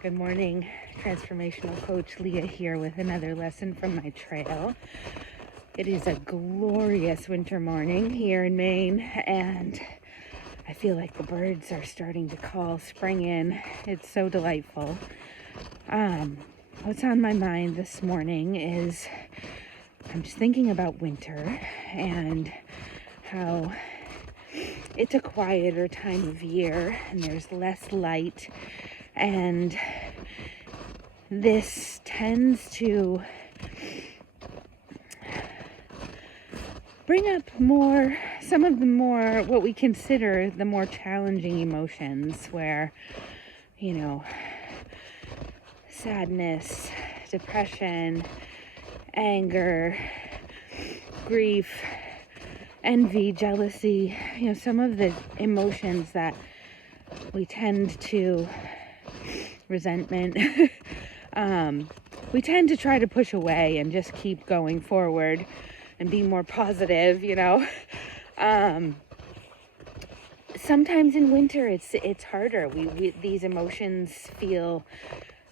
Good morning, transformational coach Leah here with another lesson from my trail. It is a glorious winter morning here in Maine, and I feel like the birds are starting to call spring in. It's so delightful. What's on my mind this morning is I'm just thinking about winter and how it's a quieter time of year and there's less light, and this tends to bring up some of the more, what we consider the more challenging emotions, where, sadness, depression, anger, grief, envy, jealousy, some of the emotions that we tend to, resentment, we tend to try to push away and just keep going forward and be more positive, Sometimes in winter it's harder. These emotions feel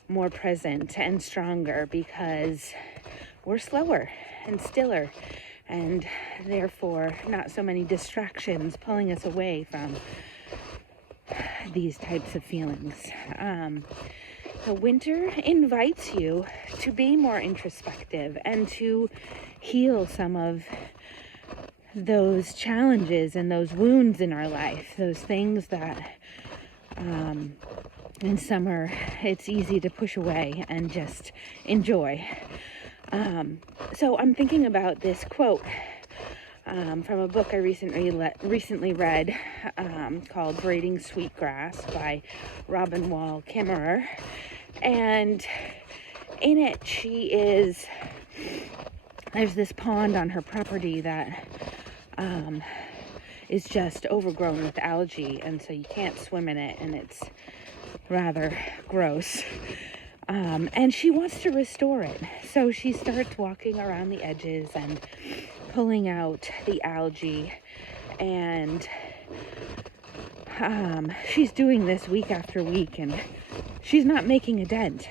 more present and stronger because we're slower and stiller, and therefore not so many distractions pulling us away from these types of feelings. The winter invites you to be more introspective and to heal some of those challenges and those wounds in our life, those things that in summer it's easy to push away and just enjoy. So I'm thinking about this quote from a book I recently read called Braiding Sweetgrass by Robin Wall Kimmerer. And in it, there's this pond on her property that is just overgrown with algae, and so you can't swim in it, and it's rather gross. And she wants to restore it. So she starts walking around the edges and pulling out the algae, and she's doing this week after week, and she's not making a dent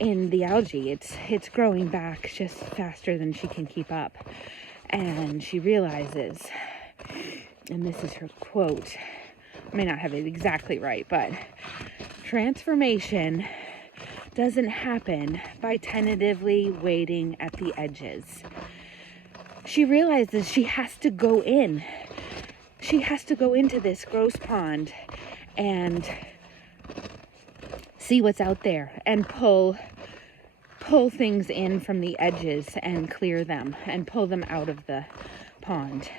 in the algae. It's growing back just faster than she can keep up. And she realizes, and this is her quote, I may not have it exactly right, but transformation doesn't happen by tentatively waiting at the edges. She realizes she has to go in. She has to go into this gross pond and see what's out there and pull things in from the edges and clear them and pull them out of the pond.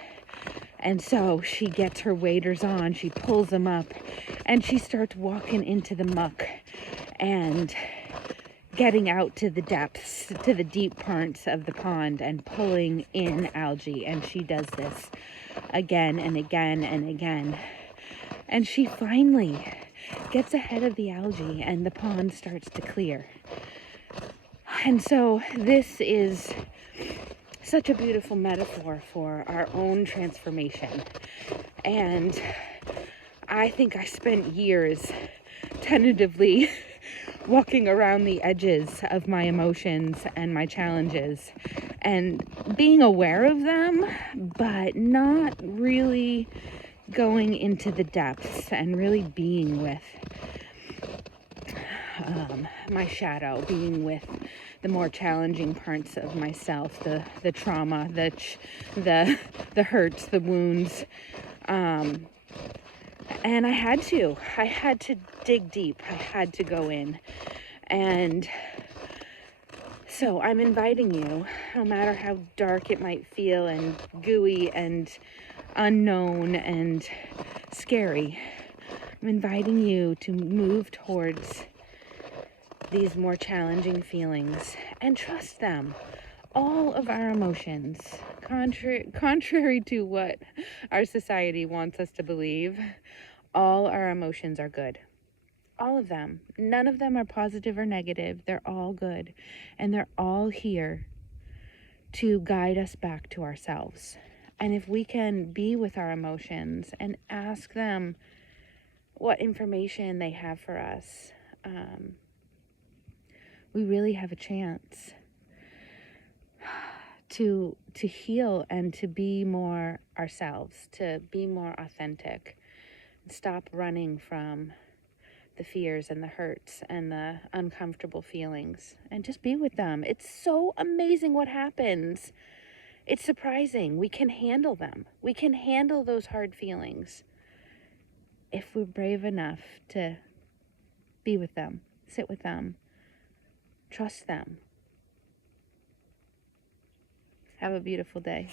And so she gets her waders on, she pulls them up, and she starts walking into the muck and getting out to the depths, to the deep parts of the pond and pulling in algae. And she does this again and again and again. And she finally gets ahead of the algae and the pond starts to clear. And so this is such a beautiful metaphor for our own transformation. And I think I spent years tentatively walking around the edges of my emotions and my challenges and being aware of them, but not really going into the depths and really being with my shadow, being with the more challenging parts of myself, the trauma, the hurts, the wounds. And I had to dig deep. I had to go in. And so I'm inviting you, no matter how dark it might feel and gooey and unknown and scary, I'm inviting you to move towards these more challenging feelings and trust them. All of our emotions, contrary to what our society wants us to believe, all our emotions are good. All of them. None of them are positive or negative. They're all good. And they're all here to guide us back to ourselves. And if we can be with our emotions and ask them what information they have for us, we really have a chance to heal and to be more ourselves, to be more authentic, stop running from the fears and the hurts and the uncomfortable feelings, and just be with them. It's so amazing what happens. It's surprising. We can handle them. We can handle those hard feelings if we're brave enough to be with them, sit with them, trust them. Have a beautiful day.